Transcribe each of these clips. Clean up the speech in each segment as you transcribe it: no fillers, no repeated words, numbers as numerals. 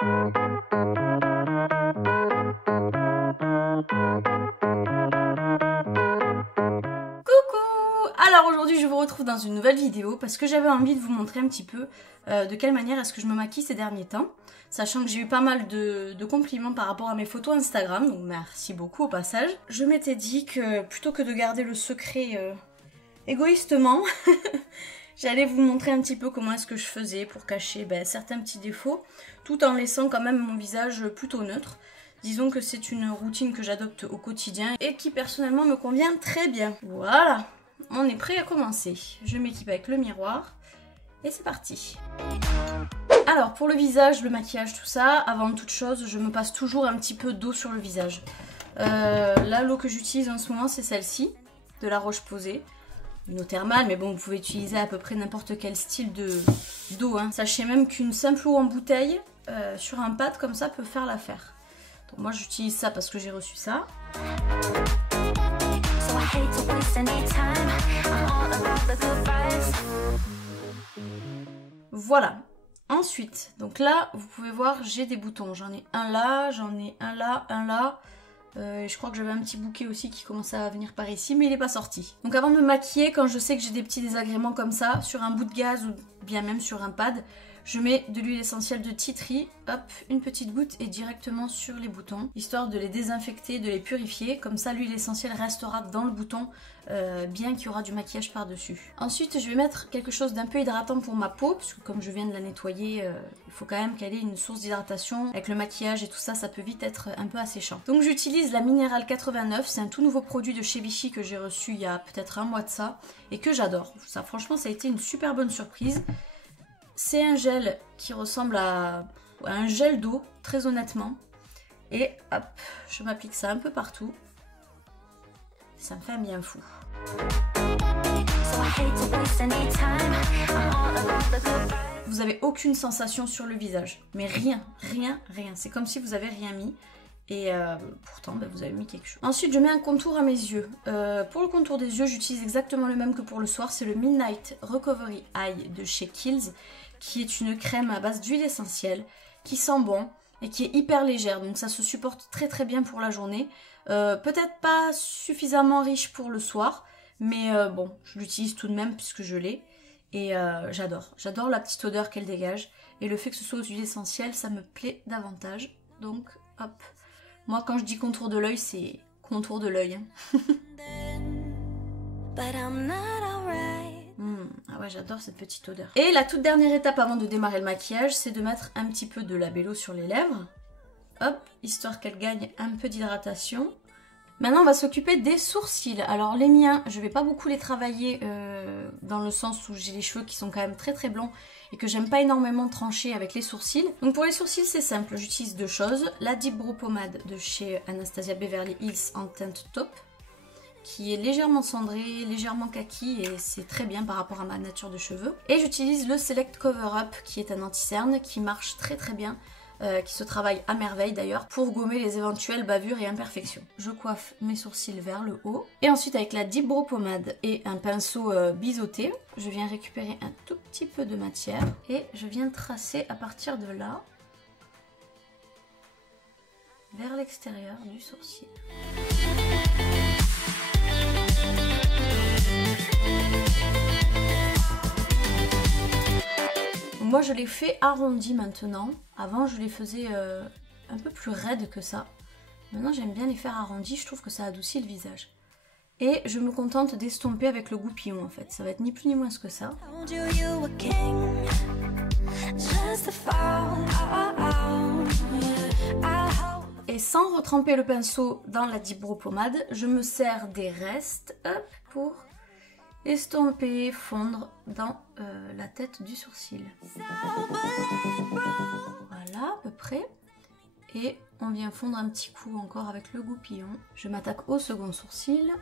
Alors aujourd'hui je vous retrouve dans une nouvelle vidéo parce que j'avais envie de vous montrer un petit peu de quelle manière est-ce que je me maquille ces derniers temps. Sachant que j'ai eu pas mal de compliments par rapport à mes photos Instagram, donc merci beaucoup au passage. Je m'étais dit que plutôt que de garder le secret égoïstement, j'allais vous montrer un petit peu comment est-ce que je faisais pour cacher certains petits défauts, tout en laissant quand même mon visage plutôt neutre. Disons que c'est une routine que j'adopte au quotidien et qui personnellement me convient très bien. Voilà, on est prêt à commencer. Je m'équipe avec le miroir et c'est parti. Alors pour le visage, le maquillage, tout ça, avant toute chose, je me passe toujours un petit peu d'eau sur le visage. Là, l'eau que j'utilise en ce moment, c'est celle-ci, de la Roche-Posay. Une eau thermale, mais bon, vous pouvez utiliser à peu près n'importe quel style d'eau. Sachez même qu'une simple eau en bouteille, sur un pad comme ça, peut faire l'affaire. Donc moi, j'utilise ça parce que j'ai reçu ça. Voilà. Ensuite, donc là, vous pouvez voir, j'ai des boutons. J'en ai un là, j'en ai un là, un là. Je crois que j'avais un petit bouquet aussi qui commençait à venir par ici, mais il n'est pas sorti. Donc avant de me maquiller, quand je sais que j'ai des petits désagréments comme ça, sur un bout de gaz ou bien même sur un pad, je mets de l'huile essentielle de tea tree, hop, une petite goutte et directement sur les boutons, histoire de les désinfecter, de les purifier. Comme ça, l'huile essentielle restera dans le bouton, bien qu'il y aura du maquillage par-dessus. Ensuite, je vais mettre quelque chose d'un peu hydratant pour ma peau, parce que comme je viens de la nettoyer, il faut quand même qu'elle ait une source d'hydratation. Avec le maquillage et tout ça, ça peut vite être un peu asséchant. Donc j'utilise la Mineral 89, c'est un tout nouveau produit de chez Vichy que j'ai reçu il y a peut-être un mois de ça, et que j'adore. Ça, franchement, ça a été une super bonne surprise. C'est un gel qui ressemble à un gel d'eau, très honnêtement. Et hop, je m'applique ça un peu partout. Ça me fait un bien fou. Vous avez aucune sensation sur le visage. Mais rien, rien, rien. C'est comme si vous avez rien mis. Et pourtant, vous avez mis quelque chose. Ensuite, je mets un contour à mes yeux. Pour le contour des yeux, j'utilise exactement le même que pour le soir. C'est le Midnight Recovery Eye de chez Kiehl's, qui est une crème à base d'huile essentielle, qui sent bon et qui est hyper légère. Donc ça se supporte très très bien pour la journée. Peut-être pas suffisamment riche pour le soir, mais bon, je l'utilise tout de même puisque je l'ai. Et j'adore. J'adore la petite odeur qu'elle dégage. Et le fait que ce soit aux huiles essentielles, ça me plaît davantage. Donc, hop. Moi, quand je dis contour de l'œil, c'est contour de l'œil. Ah ouais, j'adore cette petite odeur. Et la toute dernière étape avant de démarrer le maquillage, c'est de mettre un petit peu de labello sur les lèvres. Hop, histoire qu'elle gagne un peu d'hydratation. Maintenant, on va s'occuper des sourcils. Alors, les miens, je vais pas beaucoup les travailler dans le sens où j'ai les cheveux qui sont quand même très très blonds et que j'aime pas énormément trancher avec les sourcils. Donc pour les sourcils, c'est simple. J'utilise deux choses. La Deep Brow Pomade de chez Anastasia Beverly Hills en teinte taupe, qui est légèrement cendrée, légèrement kaki et c'est très bien par rapport à ma nature de cheveux. Et j'utilise le Select Cover Up qui est un anti-cerne qui marche très très bien, qui se travaille à merveille d'ailleurs pour gommer les éventuelles bavures et imperfections. Je coiffe mes sourcils vers le haut et ensuite avec la Deep Brow Pomade et un pinceau biseauté, je viens récupérer un tout petit peu de matière et je viens tracer à partir de là vers l'extérieur du sourcil. Moi je les fais arrondis maintenant. Avant je les faisais un peu plus raides que ça. Maintenant j'aime bien les faire arrondis, je trouve que ça adoucit le visage. Et je me contente d'estomper avec le goupillon en fait. Ça va être ni plus ni moins que ça. Et sans retremper le pinceau dans la Deep Brow Pomade, je me sers des restes pour estomper, fondre dans la tête du sourcil. Voilà à peu près. Et on vient fondre un petit coup encore avec le goupillon. Je m'attaque au second sourcil.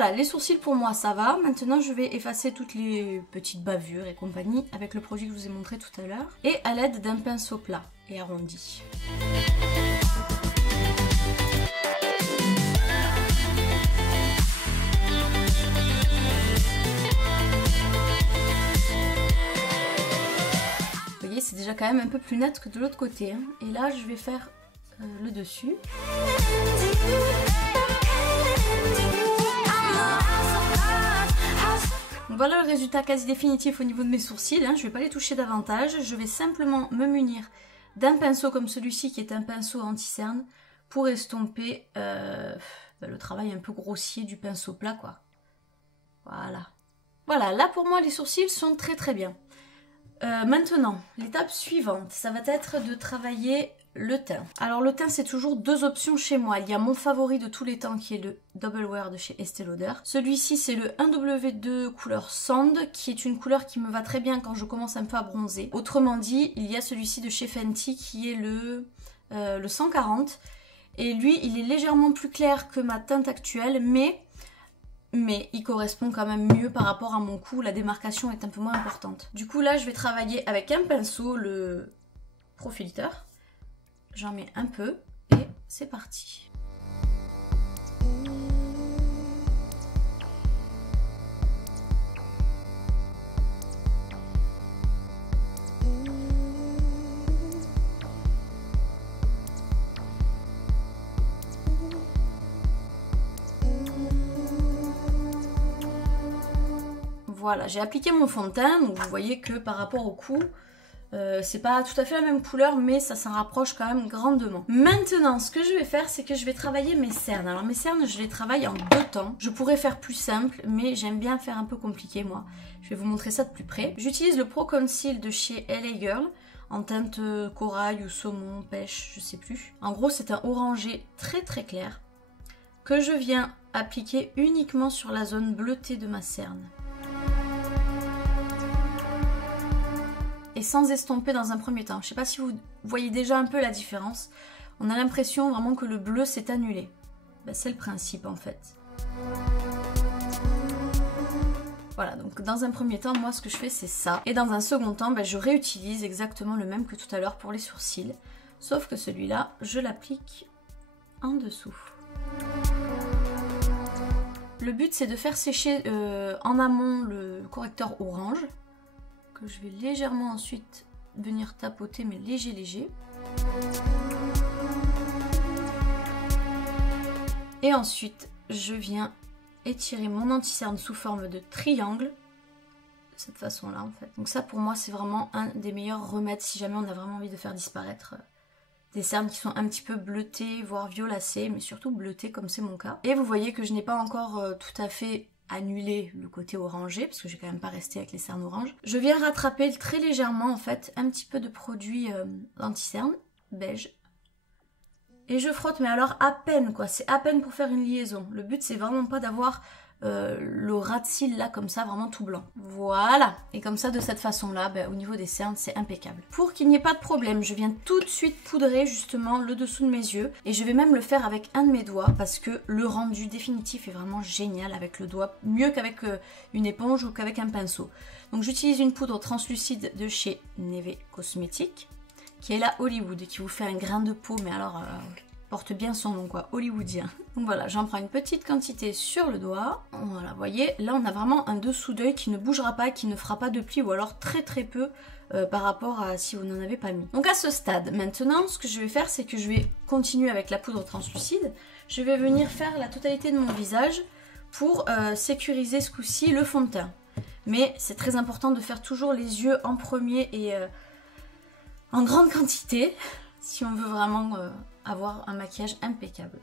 Voilà, les sourcils pour moi ça va. Maintenant je vais effacer toutes les petites bavures et compagnie avec le produit que je vous ai montré tout à l'heure. Et à l'aide d'un pinceau plat et arrondi. Vous voyez, c'est déjà quand même un peu plus net que de l'autre côté. Hein. Et là je vais faire le dessus. Voilà le résultat quasi définitif au niveau de mes sourcils, hein. Je ne vais pas les toucher davantage, je vais simplement me munir d'un pinceau comme celui-ci qui est un pinceau anti-cerne pour estomper le travail un peu grossier du pinceau plat quoi. Voilà. Voilà, là pour moi les sourcils sont très très bien. Maintenant, l'étape suivante, ça va être de travailler le teint. Alors le teint c'est toujours deux options chez moi. Il y a mon favori de tous les temps qui est le Double Wear de chez Estée Lauder. Celui-ci c'est le 1W2 couleur Sand qui est une couleur qui me va très bien quand je commence un peu à bronzer. Autrement dit, il y a celui-ci de chez Fenty qui est le 140 et lui il est légèrement plus clair que ma teinte actuelle mais il correspond quand même mieux par rapport à mon cou. La démarcation est un peu moins importante. Du coup là je vais travailler avec un pinceau, le Profiliteur. J'en mets un peu et c'est parti. Voilà, j'ai appliqué mon fond de teint, donc vous voyez que par rapport au cou, c'est pas tout à fait la même couleur mais ça s'en rapproche quand même grandement. Maintenant ce que je vais faire c'est que je vais travailler mes cernes. Alors mes cernes je les travaille en deux temps. Je pourrais faire plus simple mais j'aime bien faire un peu compliqué moi. Je vais vous montrer ça de plus près. J'utilise le Pro Conceal de chez LA Girl en teinte corail ou saumon, pêche, je sais plus. En gros c'est un orangé très très clair que je viens appliquer uniquement sur la zone bleutée de ma cerne. Et sans estomper dans un premier temps. Je ne sais pas si vous voyez déjà un peu la différence. On a l'impression vraiment que le bleu s'est annulé. Ben, c'est le principe en fait. Voilà, donc dans un premier temps, moi ce que je fais c'est ça. Et dans un second temps, ben, je réutilise exactement le même que tout à l'heure pour les sourcils. Sauf que celui-là, je l'applique en dessous. Le but c'est de faire sécher en amont le correcteur orange. Que je vais légèrement ensuite venir tapoter, mais léger. Et ensuite, je viens étirer mon anti-cerne sous forme de triangle, de cette façon-là en fait. Donc ça pour moi c'est vraiment un des meilleurs remèdes si jamais on a vraiment envie de faire disparaître des cernes qui sont un petit peu bleutées, voire violacées, mais surtout bleutées comme c'est mon cas. Et vous voyez que je n'ai pas encore tout à fait annuler le côté orangé parce que je vais quand même pas rester avec les cernes oranges. Je viens rattraper très légèrement en fait un petit peu de produit anti-cerne beige et je frotte, mais alors à peine quoi, c'est à peine pour faire une liaison. Le but c'est vraiment pas d'avoir le ras de cils là comme ça vraiment tout blanc. Voilà, et comme ça de cette façon là, ben, au niveau des cernes c'est impeccable. Pour qu'il n'y ait pas de problème, je viens tout de suite poudrer justement le dessous de mes yeux et je vais même le faire avec un de mes doigts parce que le rendu définitif est vraiment génial avec le doigt, mieux qu'avec une éponge ou qu'avec un pinceau. Donc j'utilise une poudre translucide de chez Neve Cosmetics qui est la Hollywood, qui vous fait un grain de peau mais alors porte bien son nom quoi, hollywoodien. Donc voilà, j'en prends une petite quantité sur le doigt. Voilà, vous voyez, là on a vraiment un dessous d'œil qui ne bougera pas, qui ne fera pas de plis ou alors très très peu par rapport à si vous n'en avez pas mis. Donc à ce stade, maintenant, ce que je vais faire, c'est que je vais continuer avec la poudre translucide. Je vais venir faire la totalité de mon visage pour sécuriser ce coup-ci le fond de teint. Mais c'est très important de faire toujours les yeux en premier et en grande quantité si on veut vraiment avoir un maquillage impeccable.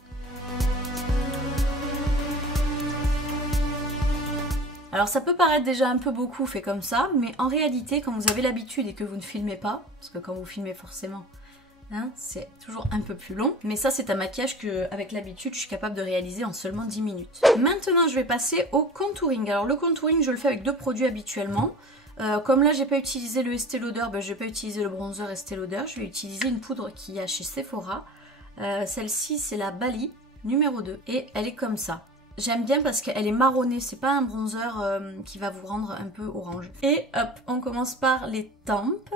Alors ça peut paraître déjà un peu beaucoup fait comme ça, mais en réalité quand vous avez l'habitude et que vous ne filmez pas, parce que quand vous filmez forcément, hein, c'est toujours un peu plus long, mais ça c'est un maquillage que avec l'habitude je suis capable de réaliser en seulement 10 minutes. Maintenant je vais passer au contouring. Alors le contouring je le fais avec deux produits habituellement. Comme là j'ai pas utilisé le Estée Lauder, ben, je vais pas utiliser le bronzer Estée Lauder, je vais utiliser une poudre qu'il y a chez Sephora. Celle-ci c'est la Bali numéro 2 et elle est comme ça. J'aime bien parce qu'elle est marronnée, c'est pas un bronzer qui va vous rendre un peu orange. Et hop, on commence par les tempes.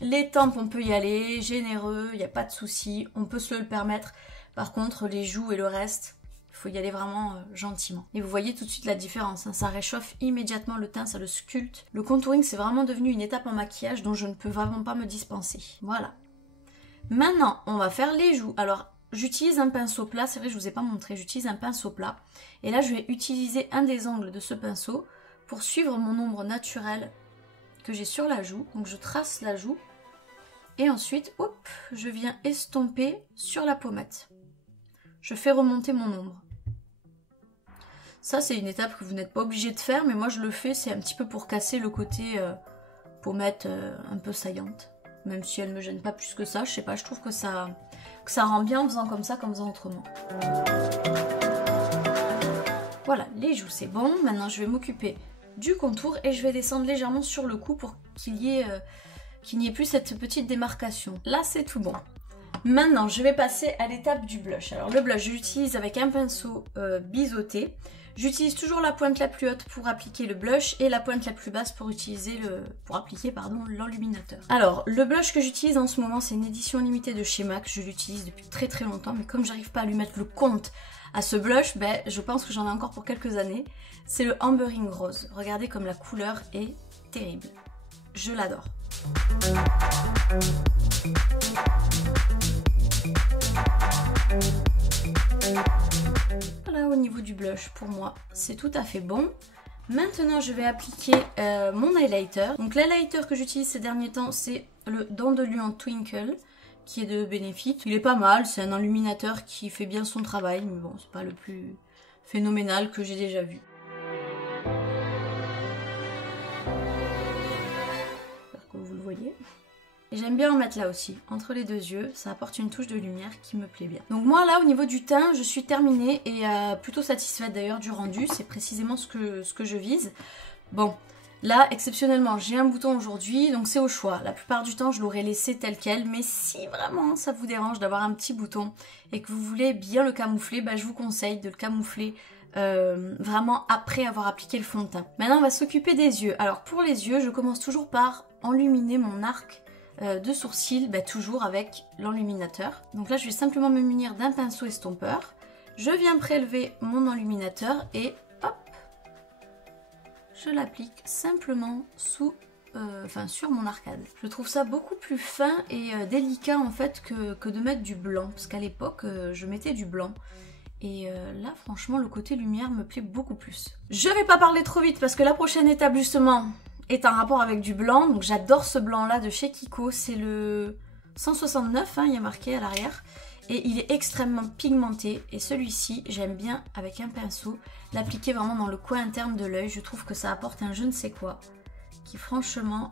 Les tempes, on peut y aller, généreux, il n'y a pas de souci, on peut se le permettre. Par contre, les joues et le reste, il faut y aller vraiment gentiment. Et vous voyez tout de suite la différence, hein, ça réchauffe immédiatement le teint, ça le sculpte. Le contouring, c'est vraiment devenu une étape en maquillage dont je ne peux vraiment pas me dispenser. Voilà. Maintenant, on va faire les joues. Alors, j'utilise un pinceau plat, c'est vrai que je ne vous ai pas montré, j'utilise un pinceau plat. Et là, je vais utiliser un des angles de ce pinceau pour suivre mon ombre naturelle que j'ai sur la joue. Donc, je trace la joue. Et ensuite, hop, je viens estomper sur la pommette. Je fais remonter mon ombre. Ça, c'est une étape que vous n'êtes pas obligé de faire, mais moi, je le fais, c'est un petit peu pour casser le côté pommette un peu saillante. Même si elle ne me gêne pas plus que ça, je sais pas, je trouve que ça rend bien en faisant comme ça qu'en faisant autrement. Voilà, les joues c'est bon. Maintenant je vais m'occuper du contour et je vais descendre légèrement sur le cou pour qu'il n'y ait plus cette petite démarcation. Là c'est tout bon. Maintenant je vais passer à l'étape du blush. Alors le blush je l'utilise avec un pinceau biseauté. J'utilise toujours la pointe la plus haute pour appliquer le blush et la pointe la plus basse pour appliquer l'enluminateur. Alors, le blush que j'utilise en ce moment, c'est une édition limitée de chez MAC. Je l'utilise depuis très très longtemps, mais comme j'arrive pas à lui mettre le compte à ce blush, ben, je pense que j'en ai encore pour quelques années. C'est le Ambering Rose. Regardez comme la couleur est terrible. Je l'adore. Voilà, au niveau du blush, pour moi, c'est tout à fait bon. Maintenant, je vais appliquer mon highlighter. Donc, l'highlighter que j'utilise ces derniers temps, c'est le Dandelion Twinkle, qui est de Benefit. Il est pas mal, c'est un enluminateur qui fait bien son travail, mais bon, c'est pas le plus phénoménal que j'ai déjà vu. J'espère que vous le voyez. Et j'aime bien en mettre là aussi, entre les deux yeux, ça apporte une touche de lumière qui me plaît bien. Donc moi là, au niveau du teint, je suis terminée et plutôt satisfaite d'ailleurs du rendu, c'est précisément ce que je vise. Bon, là, exceptionnellement, j'ai un bouton aujourd'hui, donc c'est au choix. La plupart du temps, je l'aurais laissé tel quel, mais si vraiment ça vous dérange d'avoir un petit bouton et que vous voulez bien le camoufler, bah, je vous conseille de le camoufler vraiment après avoir appliqué le fond de teint. Maintenant, on va s'occuper des yeux. Alors pour les yeux, je commence toujours par enluminer mon arc de sourcils, bah, toujours avec l'enluminateur. Donc là je vais simplement me munir d'un pinceau estompeur. Je viens prélever mon enluminateur et hop, je l'applique simplement sur mon arcade. Je trouve ça beaucoup plus fin et délicat en fait que de mettre du blanc, parce qu'à l'époque je mettais du blanc. Et là franchement le côté lumière me plaît beaucoup plus. Je vais pas parler trop vite parce que la prochaine étape justement est un rapport avec du blanc, donc j'adore ce blanc là de chez Kiko, c'est le 169, hein, il y a marqué à l'arrière, et il est extrêmement pigmenté, et celui-ci j'aime bien avec un pinceau l'appliquer vraiment dans le coin interne de l'œil, je trouve que ça apporte un je ne sais quoi, qui franchement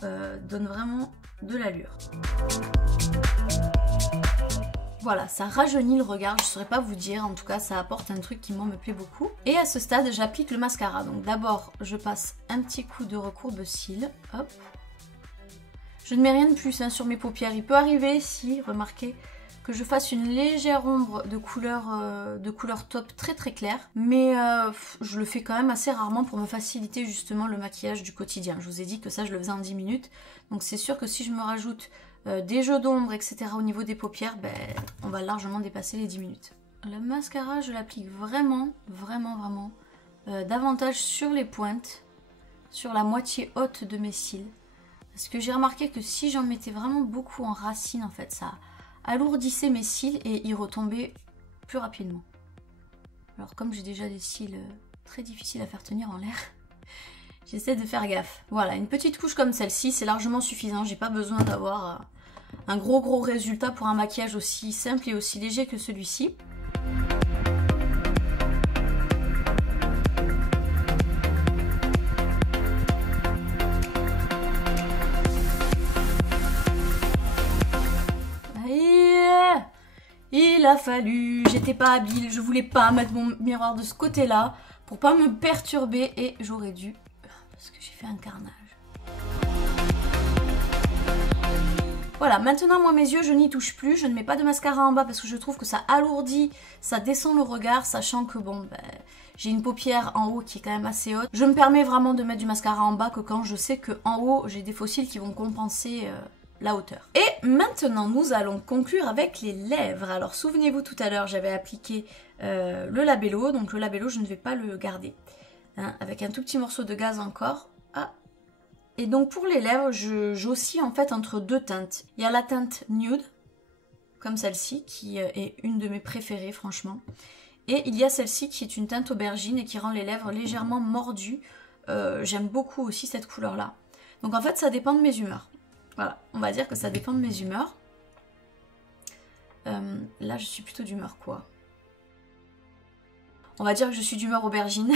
donne vraiment de l'allure. Voilà, ça rajeunit le regard, je ne saurais pas vous dire, en tout cas ça apporte un truc qui moi me plaît beaucoup. Et à ce stade, j'applique le mascara. Donc d'abord, je passe un petit coup de recourbe cils, hop. Je ne mets rien de plus hein, sur mes paupières. Il peut arriver, si, remarquez, que je fasse une légère ombre de couleur taupe très très claire. Mais je le fais quand même assez rarement pour me faciliter justement le maquillage du quotidien. Je vous ai dit que ça, je le faisais en 10 minutes. Donc c'est sûr que si je me rajoute des jeux d'ombre, etc. au niveau des paupières, ben, on va largement dépasser les 10 minutes. Le mascara, je l'applique vraiment davantage sur les pointes, sur la moitié haute de mes cils. Parce que j'ai remarqué que si j'en mettais vraiment beaucoup en racine, en fait, ça alourdissait mes cils et ils retombaient plus rapidement. Alors comme j'ai déjà des cils très difficiles à faire tenir en l'air, j'essaie de faire gaffe. Voilà, une petite couche comme celle-ci, c'est largement suffisant. J'ai pas besoin d'avoir un gros résultat pour un maquillage aussi simple et aussi léger que celui-ci. Il a fallu, j'étais pas habile, je voulais pas mettre mon miroir de ce côté-là pour pas me perturber et j'aurais dû, parce que j'ai fait un carnage. Voilà, maintenant moi mes yeux je n'y touche plus, je ne mets pas de mascara en bas parce que je trouve que ça alourdit, ça descend le regard, sachant que bon, ben, j'ai une paupière en haut qui est quand même assez haute. Je me permets vraiment de mettre du mascara en bas que quand je sais qu'en haut, j'ai des faux cils qui vont compenser la hauteur. Et maintenant, nous allons conclure avec les lèvres. Alors, souvenez-vous, tout à l'heure, j'avais appliqué le labello. Donc, le labello, je ne vais pas le garder. Hein, avec un tout petit morceau de gaz encore. Ah. Et donc, pour les lèvres, j'oscille en fait entre deux teintes. Il y a la teinte nude, comme celle-ci, qui est une de mes préférées, franchement. Et il y a celle-ci qui est une teinte aubergine et qui rend les lèvres légèrement mordues. J'aime beaucoup aussi cette couleur-là. Donc, en fait, ça dépend de mes humeurs. Voilà, on va dire que ça dépend de mes humeurs. Là, je suis plutôt d'humeur quoi? On va dire que je suis d'humeur aubergine.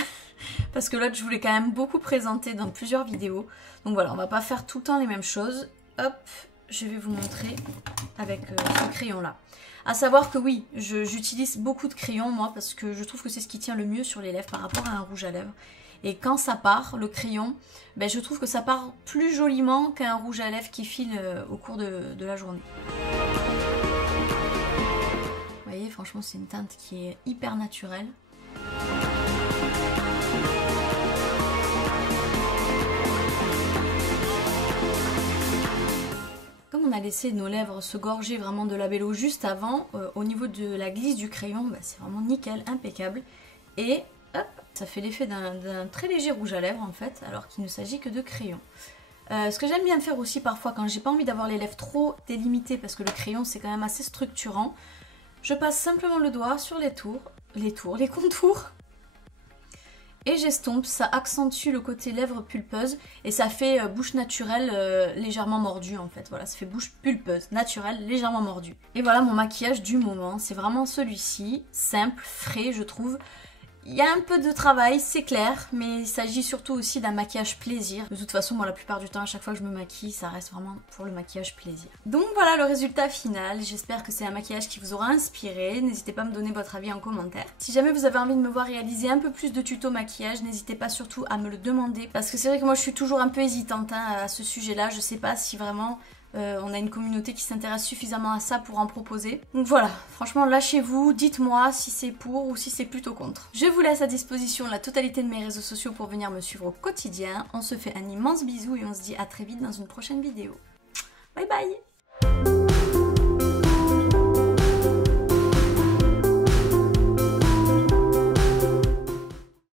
Parce que l'autre, je voulais quand même beaucoup présenter dans plusieurs vidéos. Donc voilà, on va pas faire tout le temps les mêmes choses. Hop, je vais vous montrer avec ce crayon-là. À savoir que oui, j'utilise beaucoup de crayons, moi, parce que je trouve que c'est ce qui tient le mieux sur les lèvres par rapport à un rouge à lèvres. Et quand ça part, le crayon, ben je trouve que ça part plus joliment qu'un rouge à lèvres qui file au cours de la journée. Vous voyez, franchement, c'est une teinte qui est hyper naturelle. Comme on a laissé nos lèvres se gorger vraiment de labello juste avant, au niveau de la glisse du crayon, ben c'est vraiment nickel, impeccable. Et hop, ça fait l'effet d'un très léger rouge à lèvres en fait, alors qu'il ne s'agit que de crayon. Ce que j'aime bien faire aussi parfois quand j'ai pas envie d'avoir les lèvres trop délimitées, parce que le crayon c'est quand même assez structurant, je passe simplement le doigt sur les contours, et j'estompe, ça accentue le côté lèvres pulpeuses, et ça fait bouche naturelle légèrement mordue en fait, voilà, ça fait bouche pulpeuse, naturelle, légèrement mordue. Et voilà mon maquillage du moment, c'est vraiment celui-ci, simple, frais je trouve. Il y a un peu de travail, c'est clair, mais il s'agit surtout aussi d'un maquillage plaisir. De toute façon, moi, la plupart du temps, à chaque fois que je me maquille, ça reste vraiment pour le maquillage plaisir. Donc voilà le résultat final. J'espère que c'est un maquillage qui vous aura inspiré. N'hésitez pas à me donner votre avis en commentaire. Si jamais vous avez envie de me voir réaliser un peu plus de tutos maquillage, n'hésitez pas surtout à me le demander. Parce que c'est vrai que moi, je suis toujours un peu hésitante à ce sujet-là. Je sais pas si vraiment... on a une communauté qui s'intéresse suffisamment à ça pour en proposer. Donc voilà, franchement lâchez-vous, dites-moi si c'est pour ou si c'est plutôt contre. Je vous laisse à disposition la totalité de mes réseaux sociaux pour venir me suivre au quotidien. On se fait un immense bisou et on se dit à très vite dans une prochaine vidéo. Bye bye!